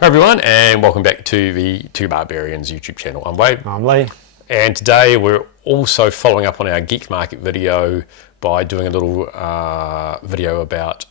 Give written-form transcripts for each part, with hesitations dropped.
Hi everyone, and welcome back to the Two Barbarians YouTube channel. I'm Wade. I'm Lee. And today we're also following up on our Geek Market video by doing a little video about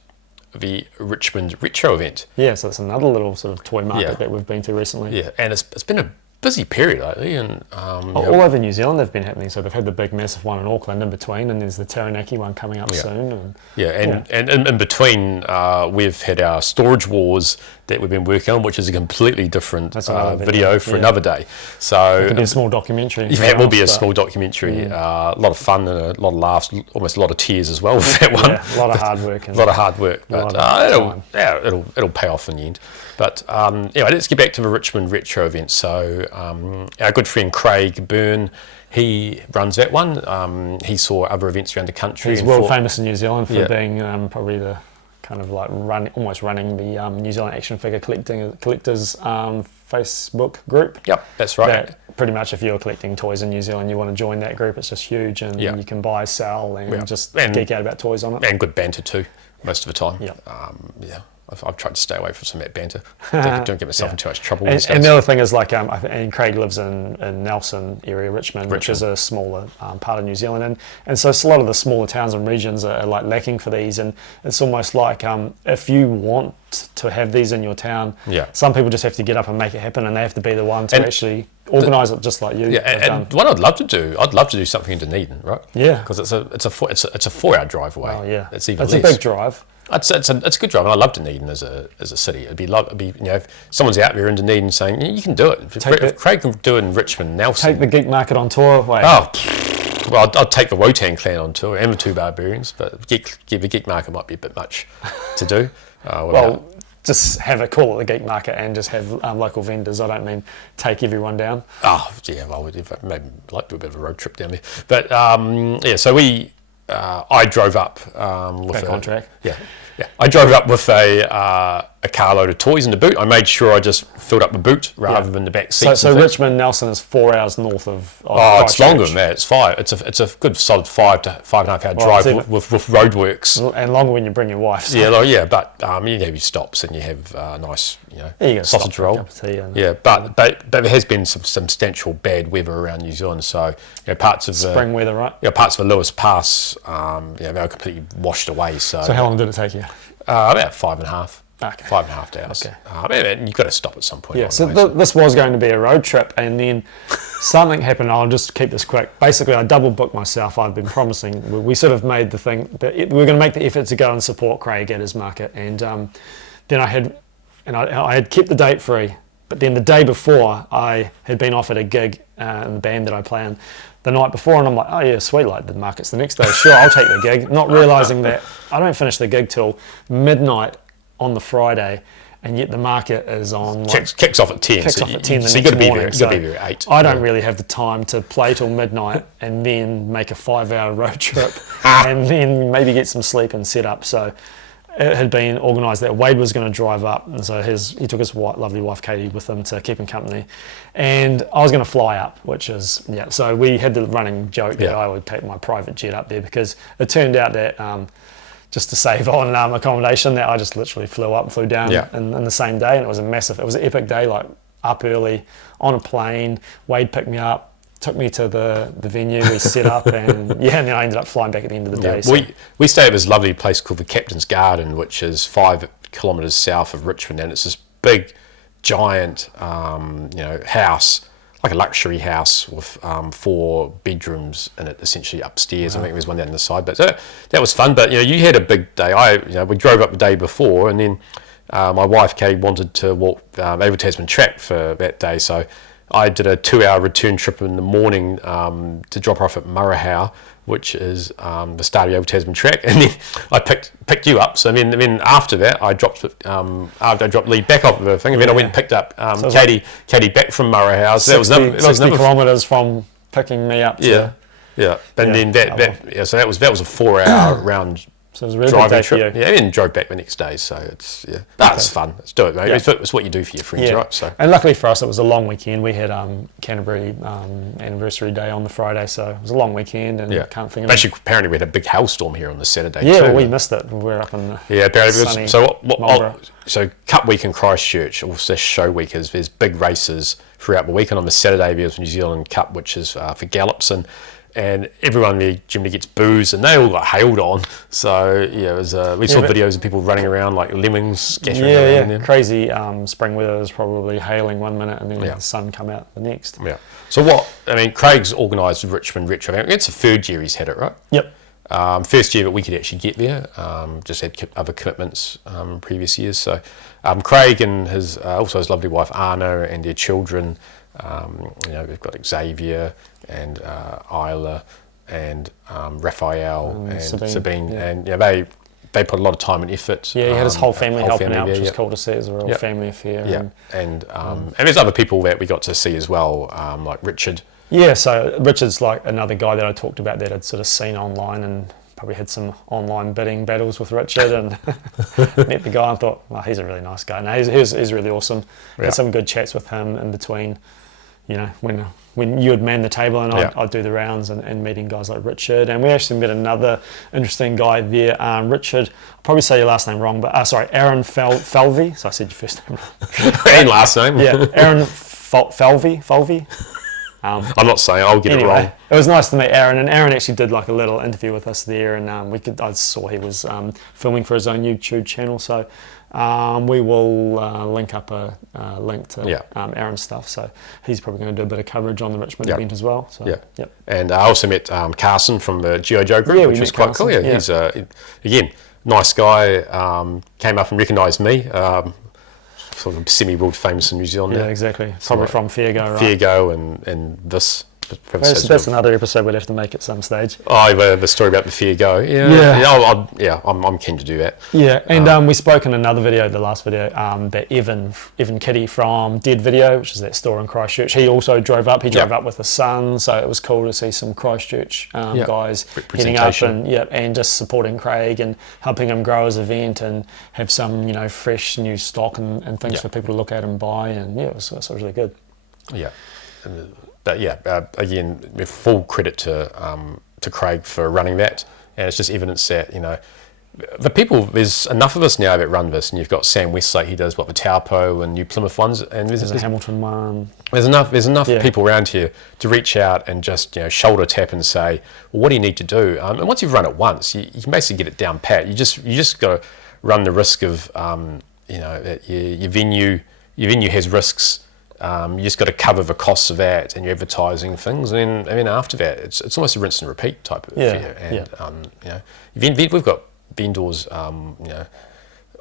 the Richmond Retro event. Yeah, so it's another little sort of toy market that we've been to recently. Yeah, and it's been a busy period lately, and all over New Zealand they've been happening. So they've had the big massive one in Auckland in between, and there's the Taranaki one coming up soon. And in between we've had our storage wars that we've been working on, which is a completely different video for another day. So it could be a small documentary. Yeah, it will be a small documentary. A lot of fun and a lot of laughs, almost a lot of tears as well with that one. Yeah, a lot of hard work. A lot of hard work, but it'll pay off in the end. But anyway, let's get back to the Richmond Retro event. So our good friend Craig Byrne, he runs that one. He saw other events around the country. He's world famous in New Zealand for being probably the kind of like almost running the New Zealand action figure collectors Facebook group. Yep, that's right. That pretty much if you're collecting toys in New Zealand, you want to join that group. It's just huge, and you can buy, sell, and just geek out about toys on it. And good banter too, most of the time. Yeah. I've tried to stay away from some of that banter. Don't get myself in too much trouble. And the other thing is, like, and Craig lives in Nelson area, Richmond, which is a smaller part of New Zealand, and so it's a lot of the smaller towns and regions are like lacking for these, and it's almost like if you want to have these in your town, some people just have to get up and make it happen, and they have to be the one to actually organise it, just like you. Yeah, and what I'd love to do something in Dunedin, right? Yeah, because it's a 4-hour drive away. Oh yeah, it's a big drive. It's a good drive, and I love Dunedin as a city. It'd be if someone's out there in Dunedin saying you can do it. If Craig can do it in Richmond, Nelson. Take the Geek Market on tour. Well, I'd take the Wotan clan on tour and the Two Barbarians, but the Geek Market might be a bit much to do. Just have it cool at the Geek Market and just have local vendors. I don't mean take everyone down. Oh yeah, well we'd maybe like to do a bit of a road trip down there, but so I drove up with back on track. Yeah. I drove up with a carload of toys in the boot. I made sure I just filled up the boot rather than the back seat. So Richmond Nelson is 4 hours north of. It's longer than that. It's 5. It's a good solid 5 to 5.5 hour drive with roadworks. And longer when you bring your wife. So. Yeah, but you have your stops and you have nice, sausage roll. But there has been some substantial bad weather around New Zealand. So parts of spring weather, right? Parts of the Lewis Pass, they were completely washed away. So how long did it take you? About 5.5. Okay. 5.5 hours. Okay. You've got to stop at some point. Yeah, so this was going to be a road trip, and then something happened. I'll just keep this quick. Basically, I double booked myself. I've been promising. We sort of made the thing that we were going to make the effort to go and support Craig at his market, and then I had kept the date free. But then the day before, I had been offered a gig in the band that I play in the night before, and I'm like, oh yeah, sweet, like the market's the next day. Sure, I'll take the gig. Not realising that I don't finish the gig till midnight on the Friday, and yet the market is on kicks off at 10. Kicks off at 10 the next morning. You've got to be there at 8. I don't really have the time to play till midnight and then make a 5-hour road trip and then maybe get some sleep and set up. So it had been organised that Wade was going to drive up, and so he took his lovely wife Katie with him to keep him company, and I was going to fly up, which is so we had the running joke that I would take my private jet up there, because it turned out that just to save on accommodation, that I just literally flew up and flew down in the same day, and it was an epic day, like up early on a plane. Wade picked me up, took me to the venue, we set up, and then I ended up flying back at the end of the day. So. We stayed at this lovely place called the Captain's Garden, which is 5 kilometres south of Richmond, and it's this big, giant, house, like a luxury house with 4 bedrooms in it, essentially upstairs. Wow. I think there's one down the side, but that was fun. But you had a big day. We drove up the day before, and then my wife Kay wanted to walk over Tasman Track for that day, so I did a 2-hour return trip in the morning to drop her off at Murrahau, which is the start of the Tasman Track, and then I picked you up. So then after that, I dropped Lee back off the thing, and then I went and picked up Katie back from Murrahau. So 60 kilometres from picking me up. Then that was a 4-hour round So it was a really good day for you. Yeah, and drove back the next day. So it's it's fun. Let's do it, mate. Yeah. It's what you do for your friends, right? So and luckily for us, it was a long weekend. We had Canterbury anniversary day on the Friday, so it was a long weekend. And can't think of actually, apparently we had a big hailstorm here on the Saturday. Yeah, too. well, we missed it. We were up in the apparently. sunny So Cup Week in Christchurch, or Show Week, there's big races throughout the week, and on the Saturday there's New Zealand Cup, which is for gallops, and everyone there generally gets booze, and they all got hailed on. So it was, we saw videos of people running around like lemmings, scattering around. Yeah, crazy spring weather is probably hailing one minute, and then the sun come out the next. Yeah. So Craig's organised Richmond Retro. It's the third year he's had it, right? Yep. First year that we could actually get there, just had other commitments previous years. So Craig and his lovely wife Anna and their children, we've got Xavier and Isla and Raphael and Sabine, and they put a lot of time and effort. Yeah, he had his whole family helping out, which was cool to see. It was a real family affair. Yeah, and there's other people that we got to see as well, like Richard. Yeah, so Richard's like another guy that I talked about that I'd sort of seen online, and probably had some online bidding battles with Richard, and met the guy and thought, well, he's a really nice guy. No, he's really awesome. Had some good chats with him in between, when you would man the table and I'd do the rounds and meeting guys like Richard. And we actually met another interesting guy there, Richard, I'll probably say your last name wrong, but Aaron Falvey. So I said your first name wrong. And last name. Yeah, Aaron Falvey. I'm not saying I'll get it wrong. It was nice to meet Aaron, and Aaron actually did like a little interview with us there, and I saw he was filming for his own YouTube channel, so we will link up a link to Aaron's stuff, so he's probably going to do a bit of coverage on the Richmond event as well. So, And I also met Carson from the G.I. Joe group, which was quite cool. Yeah. He's again, nice guy, came up and recognised me. Sort of semi-world famous in New Zealand. Yeah, exactly. Probably from Fairgo, right? Fairgo and this. That's another episode we'd have to make at some stage. Oh, the story about the Fairgo. I'm keen to do that. Yeah, and we spoke in another video, the last video, that Evan Kitty from Dead Video, which is that store in Christchurch. He also drove up. He drove up with his son, so it was cool to see some Christchurch guys heading up and just supporting Craig and helping him grow his event and have some fresh new stock and things for people to look at and buy. And it was really good. Yeah. Again, full credit to Craig for running that, and it's just evidence that the people. There's enough of us now that run this, and you've got Sam Westlake. He does the Taupo and New Plymouth ones, and there's a Hamilton one. There's enough people around here to reach out and just shoulder tap and say, well, what do you need to do? And once you've run it once, you can basically get it down pat. You just got to run the risk of that your venue has risks. You just got to cover the costs of that and your advertising things, and then after that, it's almost a rinse and repeat type of affair. And we've got vendors,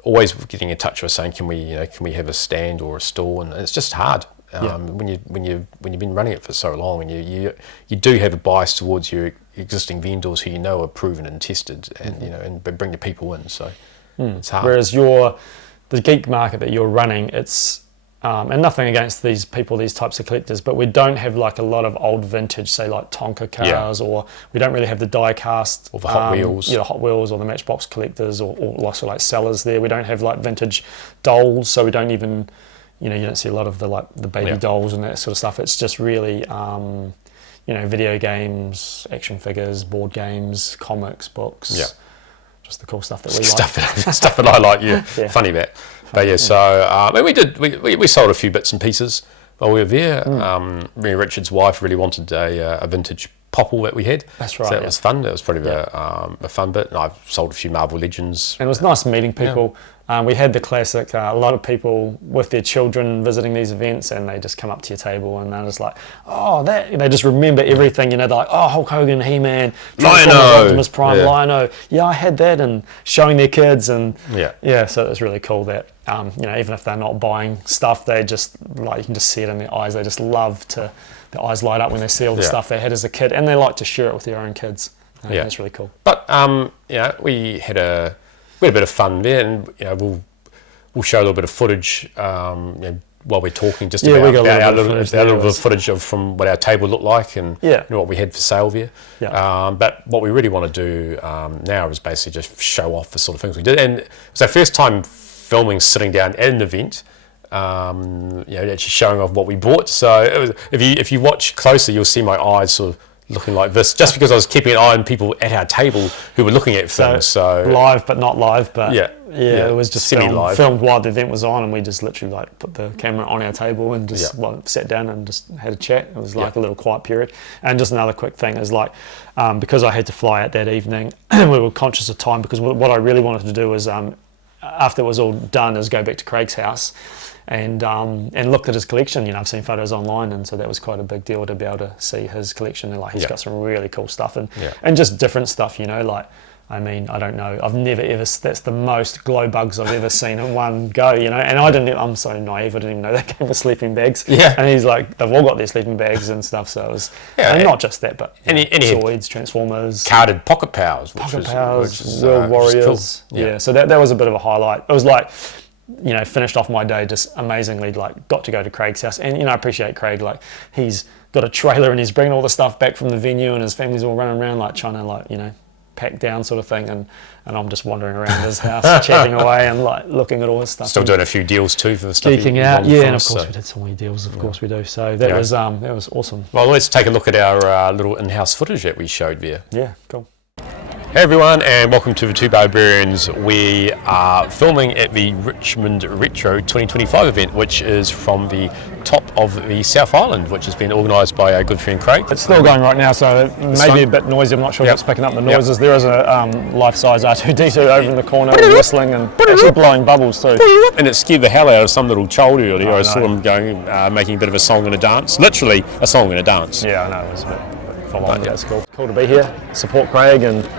always getting in touch with us saying, can we have a stand or a stall, and it's just hard when you've been running it for so long, and you do have a bias towards your existing vendors who are proven and tested, and and bring the people in. So it's hard. Whereas the geek market that you're running, it's and nothing against these people, these types of collectors, but we don't have like a lot of old vintage, say like Tonka cars, or we don't really have the die cast or the Hot Wheels, the Hot Wheels or the Matchbox collectors, or also like sellers there. We don't have like vintage dolls, so we don't even, you don't see a lot of the baby dolls and that sort of stuff. It's just really, video games, action figures, board games, comics, books. Yeah. Just the cool stuff that we like. Stuff that I like. Funny that. But we sold a few bits and pieces while we were there. Richard's wife really wanted a vintage popple that we had. That's right. So that was fun. That was probably a fun bit. And I've sold a few Marvel Legends. And it was nice meeting people. We had the classic, a lot of people with their children visiting these events, and they just come up to your table and they're just like, they just remember everything, they're like, Hulk Hogan, He-Man, Optimus Prime, Lion-O. Yeah, I had that, and showing their kids, and so it was really cool that, even if they're not buying stuff, they just, you can just see it in their eyes, they just love to, their eyes light up when they see all the stuff they had as a kid, and they like to share it with their own kids. It's really cool. But, we had a bit of fun there, and we'll show a little bit of footage. while we're talking, just Yeah, we about got a our little little, bit of footage our little there. bit of footage of from what our table looked like and Yeah. what we had for sale there. Yeah. But what we really want to do now is basically just show off the sort of things we did. And it was our first time filming, sitting down at an event, actually showing off what we bought. So it was, if you watch closely, you'll see my eyes sort of looking like this, just because I was keeping an eye on people at our table who were looking at things. So live, but not live. But yeah, it was just semi-live. filmed while the event was on, and we just literally like put the camera on our table and just sat down and just had a chat. It was like a little quiet period. And just another quick thing is like, because I had to fly out that evening, we were conscious of time, because what I really wanted to do was, after it was all done, is go back to Craig's house and looked at his collection. You know, I've seen photos online, and so that was quite a big deal to be able to see his collection. And like, he's got some really cool stuff and just different stuff. You know, like, I mean, I don't know, I've never ever. That's the most glow bugs I've ever seen in one go. You know, and I'm so naive. I didn't even know they came with sleeping bags. Yeah. And he's like, they've all got their sleeping bags and stuff. So it was, and not just that, but Zoids, Transformers, carded pocket powers, World Warriors. Cool. Yeah. So that was a bit of a highlight. It was like, you know, finished off my day just amazingly, like, got to go to Craig's house. And, you know, I appreciate Craig, like, he's got a trailer and he's bringing all the stuff back from the venue, and his family's all running around, like, trying to, like, you know, pack down sort of thing. And I'm just wandering around his house, chatting away and, like, looking at all his stuff. Still doing a few deals too for the stuff. Geeking out, and of course we did so many deals, of course we do. So that was awesome. Well, let's take a look at our little in-house footage that we showed there. Yeah, cool. Hey everyone, and welcome to the Two Barbarians. We are filming at the Richmond Retro 2025 event, which is from the top of the South Island, which has been organised by our good friend Craig. It's still going right now, so it may be a bit noisy. I'm not sure if it's picking up the noises. There is a life-size R2-D2 over in the corner whistling and actually blowing bubbles too. And it scared the hell out of some little child earlier. I saw him going, making a bit of a song and a dance. Literally a song and a dance. Yeah, I know, it was a bit full on. That's cool. Cool to be here, support Craig and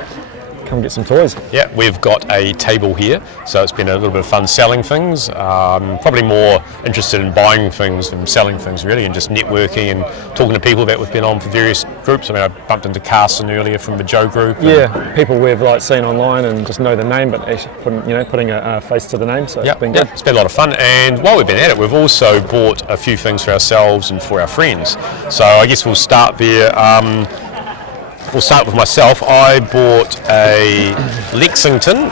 come get some toys. Yeah, we've got a table here, so it's been a little bit of fun selling things. Probably more interested in buying things than selling things really, and just networking and talking to people that we've been on for various groups. I mean, I bumped into Carson earlier from the Joe group. Yeah, people we've like seen online and just know the name, but actually putting a face to the name. So it's been good. It's been a lot of fun. And while we've been at it, we've also bought a few things for ourselves and for our friends. So I guess we'll start there. We'll start with myself. I bought a Lexington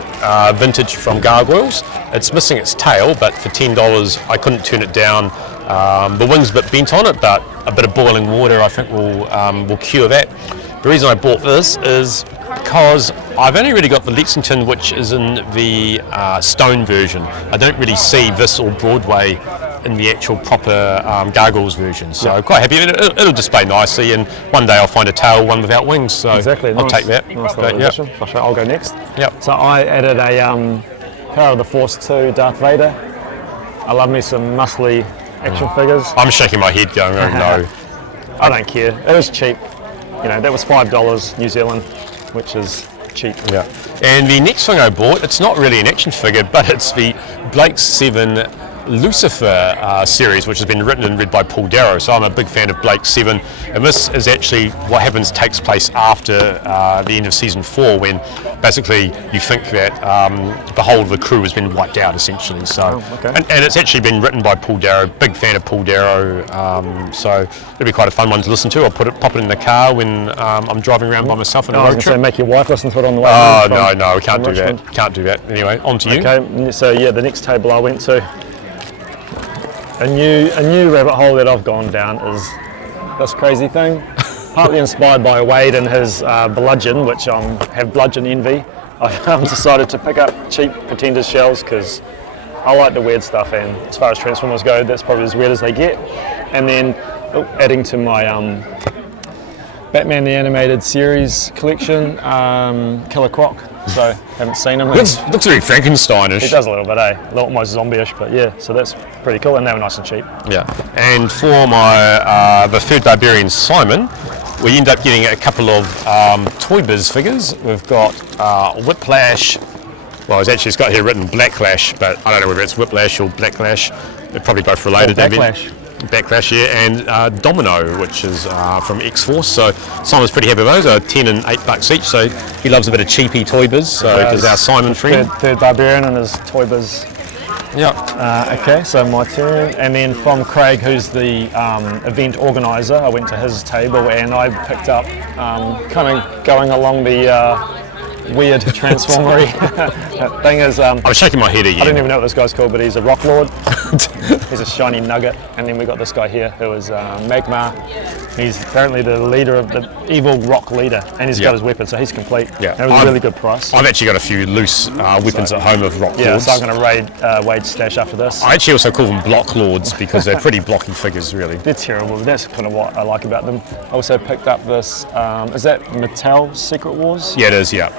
vintage from Gargoyles. It's missing its tail, but for $10 I couldn't turn it down. The wing's a bit bent on it, but a bit of boiling water I think will cure that. The reason I bought this is because I've only really got the Lexington, which is in the stone version. I don't really see this or Broadway in the actual proper Gargoyles version, so quite happy. It'll display nicely, and one day I'll find a tail one without wings, so exactly, I'll take that. Nice little addition. I'll go next. Yep. So I added a Power of the Force 2 Darth Vader. I love me some muscly action figures. I'm shaking my head going, oh no. I don't care. It was cheap. You know, that was $5 New Zealand, which is cheap. Yeah. And the next thing I bought, it's not really an action figure, but it's the Blake 7 Lucifer series, which has been written and read by Paul Darrow. So I'm a big fan of Blake 7, and this is actually what takes place after the end of season 4, when basically you think that the whole of the crew has been wiped out essentially. So and it's actually been written by Paul Darrow. Big fan of Paul Darrow. So it'll be quite a fun one to listen to. I'll pop it in the car when I'm driving around by myself on a road trip. Say make your wife listen to it on the way home. Oh no, we can't do that. Can't do that. Anyway, on to you. Okay, so yeah, the next table I went to. A new rabbit hole that I've gone down is this crazy thing. Partly inspired by Wade and his bludgeon, which have bludgeon envy. I've decided to pick up cheap Pretenders shells because I like the weird stuff, and as far as Transformers go, that's probably as weird as they get. And then adding to my Batman the Animated Series collection, Killer Croc. So haven't seen him. Looks very Frankensteinish. He does a little bit, a little almost zombie-ish, but yeah. So that's pretty cool, and they were nice and cheap. Yeah. And for my the third Barbarian Simon, we end up getting a couple of Toy Biz figures. We've got Whiplash. Well, it's got here written Blacklash, but I don't know whether it's Whiplash or Blacklash. They're probably both related. Backlash. Backlash, yeah, and Domino, which is from X-Force. So Simon's pretty happy with those. Are $10 and $8 each. So he loves a bit of cheapy Toy Biz. So does our Simon friend. Third Barbarian and his Toy Biz Yeah. Okay, so my turn, and then from Craig, who's the event organizer, I went to his table and I picked up, kind of going along the weird transformery thing is. I was shaking my head again. I don't even know what this guy's called, but he's a rock lord. He's a shiny nugget, and then we got this guy here who is Magma. He's apparently the leader of the evil rock leader, and he's got his weapon, so he's complete. Yeah, and it was a really good price. I've actually got a few loose weapons at home of rock lords. Yeah, so I'm going to raid Wade's stash after this. I actually also call them block lords because they're pretty blocky figures, really. They're terrible. That's kind of what I like about them. I also picked up this. Is that Mattel Secret Wars? Yeah, it is. Yeah.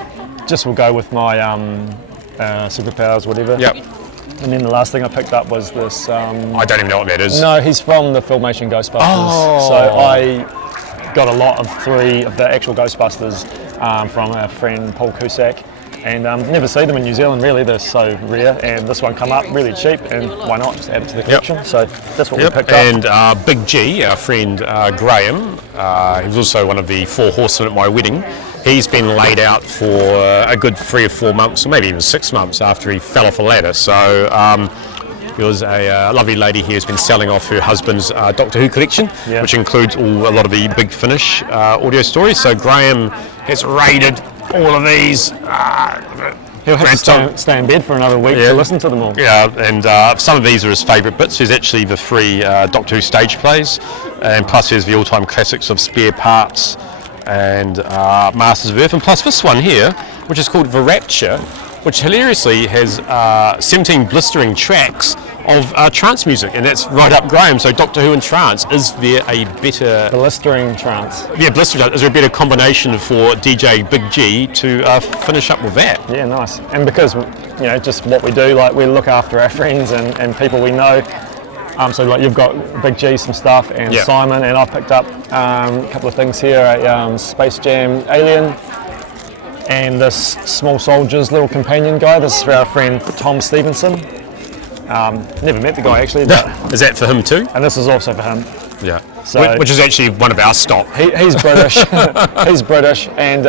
Just will go with my superpowers, whatever. Yep. And then the last thing I picked up was this. I don't even know what that is. No, he's from the Filmation Ghostbusters. Oh. So I got a lot of 3 of the actual Ghostbusters from our friend Paul Cusack. And never see them in New Zealand, really. They're so rare. And this one come up really cheap, and why not just add it to the collection? So that's what we picked up. And Big G, our friend Graham, he was also one of the 4 horsemen at my wedding. He's been laid out for a good 3 or 4 months, or maybe even 6 months after he fell off a ladder. So there was a lovely lady here who's been selling off her husband's Doctor Who collection, which includes a lot of the Big Finish audio stories. So Graham has raided all of these. He'll have to stay in bed for another week to listen to them all. Yeah, and some of these are his favourite bits. There's actually the 3 Doctor Who stage plays, and plus there's the all-time classics of Spare Parts and Masters of Earth, and plus this one here, which is called The Rapture, which hilariously has 17 blistering tracks of trance music, and that's right up Graham. So Doctor Who and trance, is there a better... Blistering trance. Yeah, blistering trance. Is there a better combination for DJ Big G to finish up with that? Yeah, nice. And because, just what we do, like we look after our friends and people we know. So like you've got Big G some stuff, and Simon, and I picked up a couple of things here, a Space Jam Alien, and this Small Soldiers little companion guy. This is for our friend Tom Stevenson. Never met the guy actually. But, is that for him too? and this is also for him. Yeah. So, which is actually one of our stock. He's British. He's British, and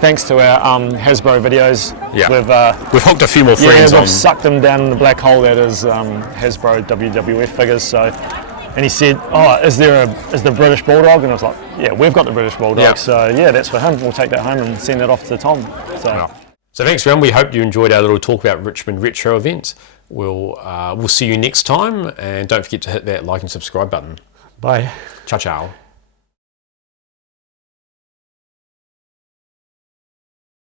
thanks to our Hasbro videos, we've hooked a few more friends on. We've sucked him down in the black hole that is Hasbro WWF figures. So, and he said, "Oh, is the British Bulldog?" And I was like, "Yeah, we've got the British Bulldog." Yep. So yeah, that's for him. We'll take that home and send it off to Tom. So thanks, everyone. We hope you enjoyed our little talk about Richmond Retro event. We'll see you next time, and don't forget to hit that like and subscribe button. Bye. Ciao, ciao.